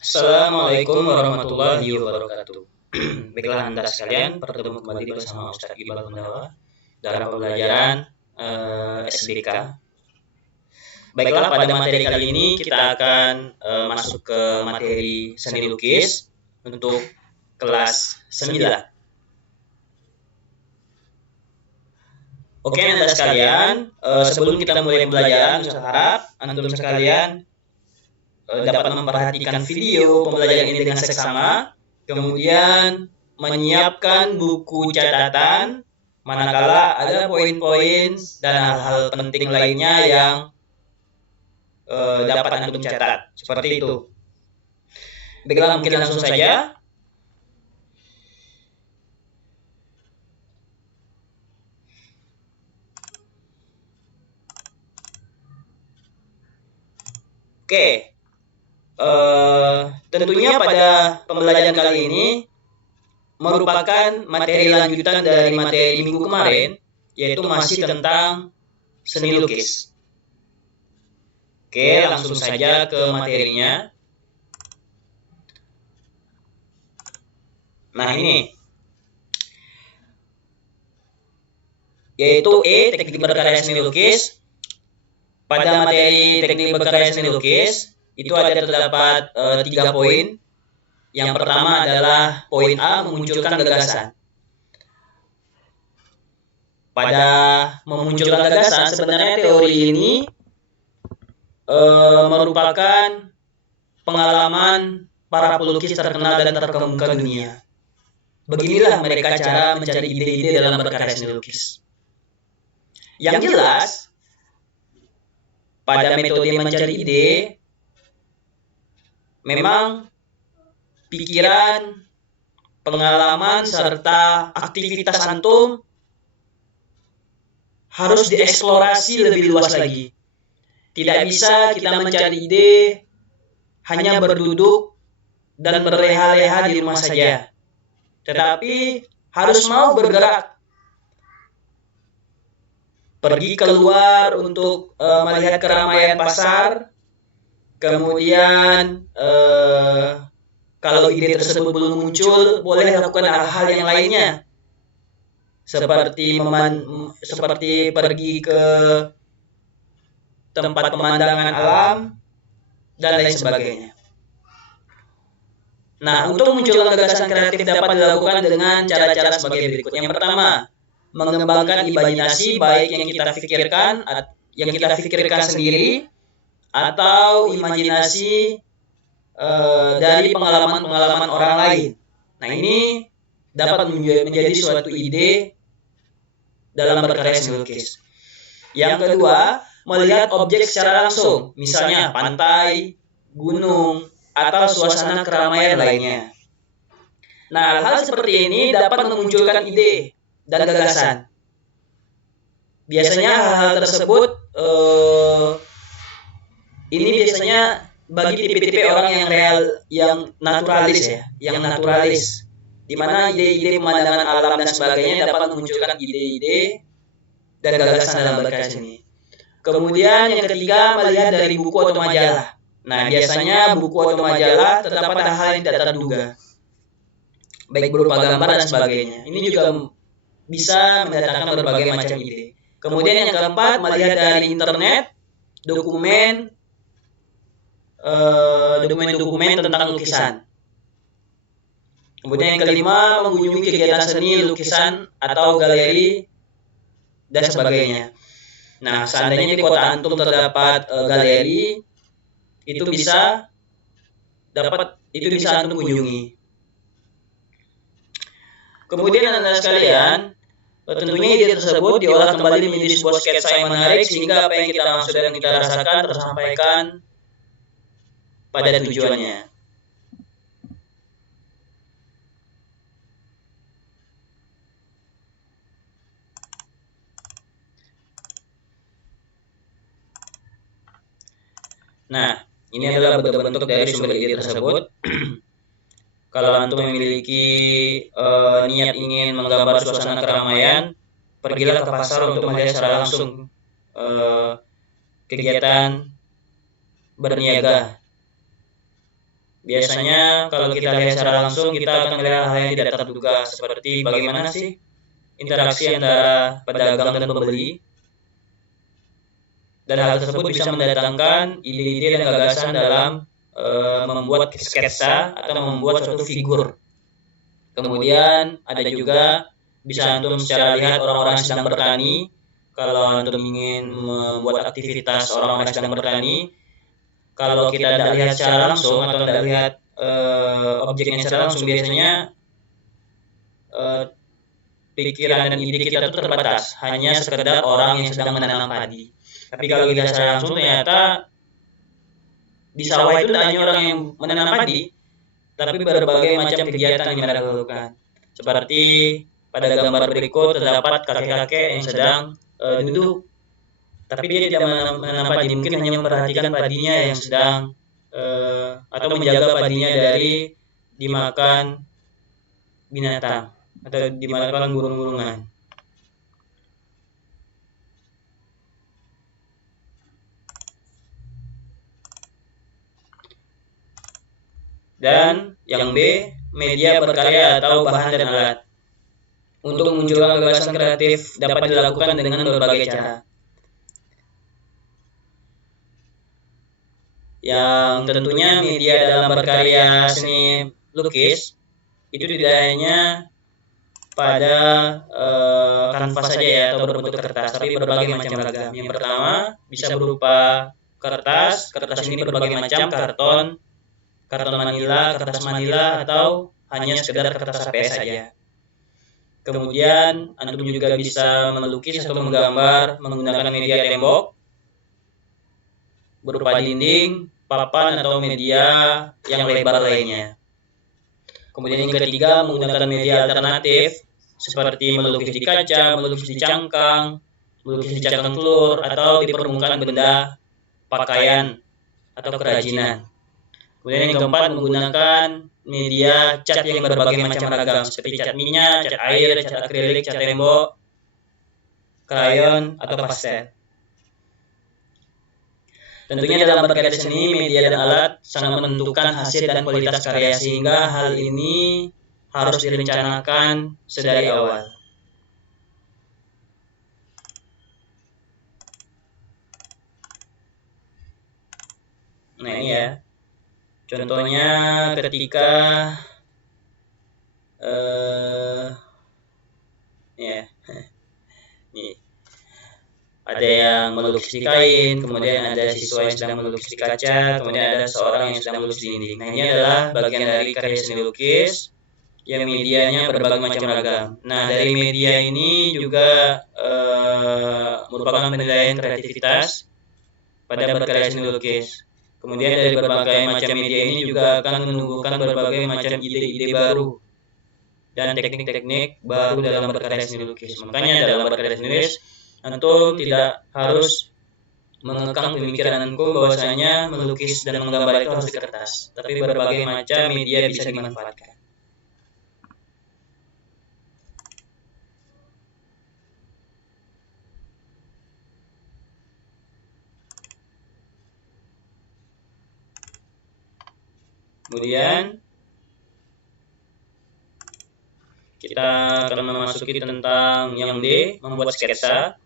Assalamualaikum warahmatullahi wabarakatuh. Baiklah Anda sekalian, bertemu kembali bersama Ustadz Iqbal Mundawa dalam pembelajaran SBK. Baiklah, pada materi kali ini kita akan masuk ke materi seni lukis untuk kelas 9. Oke Anda sekalian, sebelum kita mulai pembelajaran, Ustadz harap antum sekalian dapat memperhatikan video pembelajaran ini dengan seksama, kemudian menyiapkan buku catatan manakala ada poin-poin dan hal-hal penting lainnya yang dapat antum catat. Seperti itu. Baiklah, mungkin langsung saja. Oke. Tentunya pada pembelajaran kali ini merupakan materi lanjutan dari materi minggu kemarin, yaitu masih tentang seni lukis. Oke, langsung saja ke materinya. Nah, ini yaitu teknik berkarya seni lukis. Pada materi teknik berkarya seni lukis itu ada terdapat 3 poin. Yang pertama adalah poin A, memunculkan gagasan. Pada memunculkan gagasan, sebenarnya teori ini merupakan pengalaman para pelukis terkenal dan terkemuka dunia. Beginilah mereka cara mencari ide-ide dalam berkarya seni lukis. Yang jelas, pada metode mencari ide, memang pikiran, pengalaman, serta aktivitas antum harus dieksplorasi lebih luas lagi. Tidak bisa kita mencari ide hanya berduduk dan berleha-leha di rumah saja. Tetapi harus mau bergerak. Pergi keluar untuk melihat keramaian pasar. Kemudian kalau ide tersebut belum muncul, boleh lakukan hal-hal yang lainnya. Seperti pergi ke tempat pemandangan alam dan lain sebagainya. Nah, untuk memunculkan gagasan kreatif dapat dilakukan dengan cara-cara sebagai berikut. Yang pertama, mengembangkan imajinasi baik yang kita pikirkan sendiri atau imajinasi dari pengalaman-pengalaman orang lain. Nah, ini dapat menjadi suatu ide dalam berkarya seni lukis. Yang kedua, melihat objek secara langsung, misalnya pantai, gunung, atau suasana keramaian lainnya. Nah, hal seperti ini dapat memunculkan ide dan gagasan. Biasanya hal-hal tersebut ini biasanya bagi tipe-tipe orang yang naturalis ya, di mana ide-ide pemandangan alam dan sebagainya dapat memunculkan ide-ide dan gagasan dalam berkarya seni. Kemudian yang ketiga, melihat dari buku atau majalah. Nah, biasanya buku atau majalah terdapat hal yang tidak terduga, baik berupa gambar dan sebagainya. Ini juga bisa mendatangkan berbagai macam ide. Kemudian yang keempat, melihat dari internet dokumen tentang lukisan. Kemudian yang kelima, mengunjungi kegiatan seni, lukisan, atau galeri, dan sebagainya. Nah, seandainya di kota antum terdapat galeri, itu bisa antum kunjungi. Kemudian Anda sekalian, tentunya ide tersebut diolah kembali menjadi sebuah sketsa yang menarik sehingga apa yang kita maksud dan kita rasakan tersampaikan pada tujuannya. Nah, ini adalah bentuk-bentuk dari sumber ide tersebut. Kalau antum memiliki niat ingin menggambar suasana keramaian, pergilah ke pasar untuk melihat secara langsung kegiatan berniaga. biasanya kalau kita lihat secara langsung kita akan melihat hal yang tidak terduga, seperti bagaimana sih interaksi antara pedagang dan pembeli, dan hal tersebut bisa mendatangkan ide-ide dan gagasan dalam membuat sketsa atau membuat suatu figur. Kemudian ada juga bisa antum secara lihat orang-orang yang sedang bertani. Kalau antum ingin membuat aktivitas orang-orang yang sedang bertani, kalau kita tidak lihat secara langsung atau tidak lihat objeknya secara langsung, biasanya pikiran dan ide kita itu terbatas, hanya sekedar orang yang sedang menanam padi. Tapi kalau dilihat secara langsung, ternyata di sawah itu tidak hanya orang yang menanam padi, tapi berbagai macam kegiatan yang mereka lakukan. Seperti pada gambar berikut terdapat kakek-kakek yang sedang duduk, tapi dia tidak menanam padi, mungkin hanya memperhatikan padinya yang sedang atau menjaga padinya dari dimakan binatang atau dimakan burung-burungan. Dan yang B, media berkarya atau bahan dan alat. Untuk memunculkan gagasan kreatif dapat dilakukan dengan berbagai cara. Yang tentunya media dalam berkarya seni lukis itu tidak hanya pada kanvas saja ya, atau berbentuk kertas, tapi berbagai macam ragam. Yang pertama bisa berupa kertas ini berbagai macam, karton manila, kertas manila, atau hanya sekedar kertas APS saja. Kemudian antum juga bisa melukis atau menggambar menggunakan media tembok berupa dinding, papan, atau media yang lebar lainnya. Kemudian yang ketiga, menggunakan media alternatif seperti melukis di kaca, melukis di cangkang, melukis di cangkang telur, atau di permukaan benda, pakaian, atau kerajinan. Kemudian yang keempat, menggunakan media cat yang berbagai macam ragam seperti cat minyak, cat air, cat akrilik, cat tembok, krayon, atau pastel. Tentunya dalam berkarya seni, media dan alat sangat menentukan hasil dan kualitas karya, sehingga hal ini harus direncanakan sedari awal. Nah ini ya, contohnya ketika nih, ada yang melukis di kain, kemudian ada siswa yang sedang melukis di kaca, kemudian ada seorang yang sedang melukis di dinding. Nah ini adalah bagian dari karya seni lukis yang medianya berbagai macam ragam. Nah dari media ini juga merupakan penilaian kreativitas pada berkarya seni lukis. Kemudian dari berbagai macam media ini juga akan menumbuhkan berbagai macam ide-ide baru dan teknik-teknik baru dalam berkarya seni lukis. Makanya dalam berkarya seni lukis, antum tidak harus mengekang pemikiran antum bahwasanya melukis dan menggambar itu harus di kertas, tapi berbagai macam media bisa dimanfaatkan. Kemudian kita akan memasuki tentang yang D, membuat sketsa.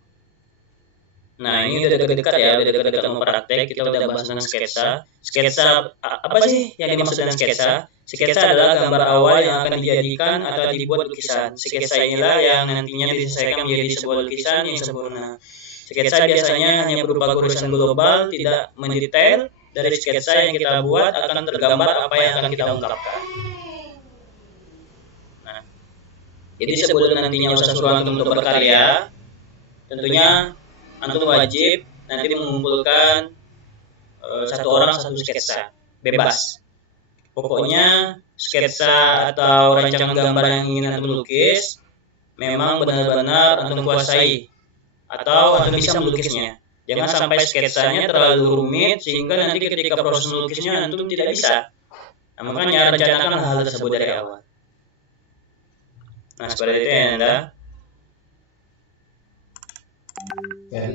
Nah ini udah dekat ya, udah dekat mau praktek. Kita udah bahas tentang sketsa. Sketsa apa sih yang dimaksud dengan sketsa? Sketsa adalah gambar awal yang akan dijadikan atau dibuat lukisan. Sketsa inilah yang nantinya diselesaikan menjadi sebuah lukisan yang sempurna. Sketsa biasanya hanya berupa gurisan global, tidak mendetail. Dari sketsa yang kita buat akan tergambar apa yang akan kita ungkapkan. Nah, jadi sebelum nantinya usaha suruh antum untuk berkarya, tentunya antum wajib nanti mengumpulkan satu orang satu sketsa, bebas. Pokoknya sketsa atau rancangan gambar yang ingin antum lukis memang benar-benar antum kuasai atau antum bisa melukisnya. Jangan sampai sketsanya terlalu rumit sehingga nanti ketika proses melukisnya antum tidak bisa. Nah, makanya rencanakan hal tersebut dari awal. Nah, seperti itu ya Anda.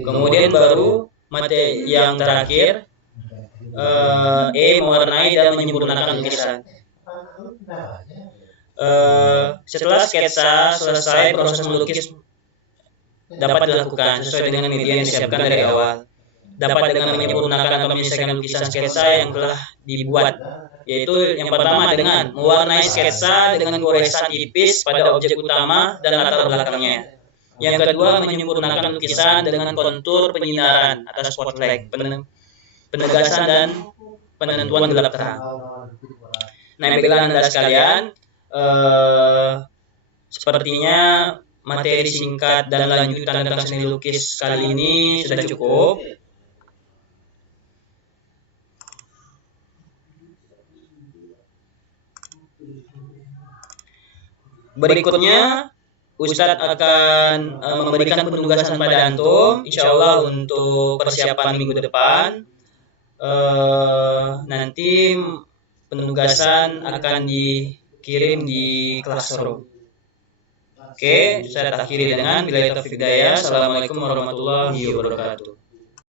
Kemudian baru materi yang terakhir, Mewarnai dan menyempurnakan lukisan. Setelah sketsa selesai, proses melukis dapat dilakukan sesuai dengan media yang disiapkan dari awal. Dapat dengan menyempurnakan atau menyelesaikan lukisan sketsa yang telah dibuat, yaitu yang pertama dengan mewarnai sketsa dengan goresan tipis pada objek utama dan latar belakangnya. Yang kedua, menyempurnakan lukisan dengan kontur penyinaran atau spotlight, penegasan dan penentuan gelap terang. Nah, baiklah Anda sekalian, sepertinya materi singkat dan lanjutan tentang seni lukis kali ini sudah cukup. Berikutnya, Ustadz akan memberikan penugasan pada antum, insya Allah untuk persiapan minggu depan. Nanti penugasan akan dikirim di classroom. Oke, saya akhiri dengan billahi taufiq hidayah. Assalamualaikum warahmatullahi wabarakatuh.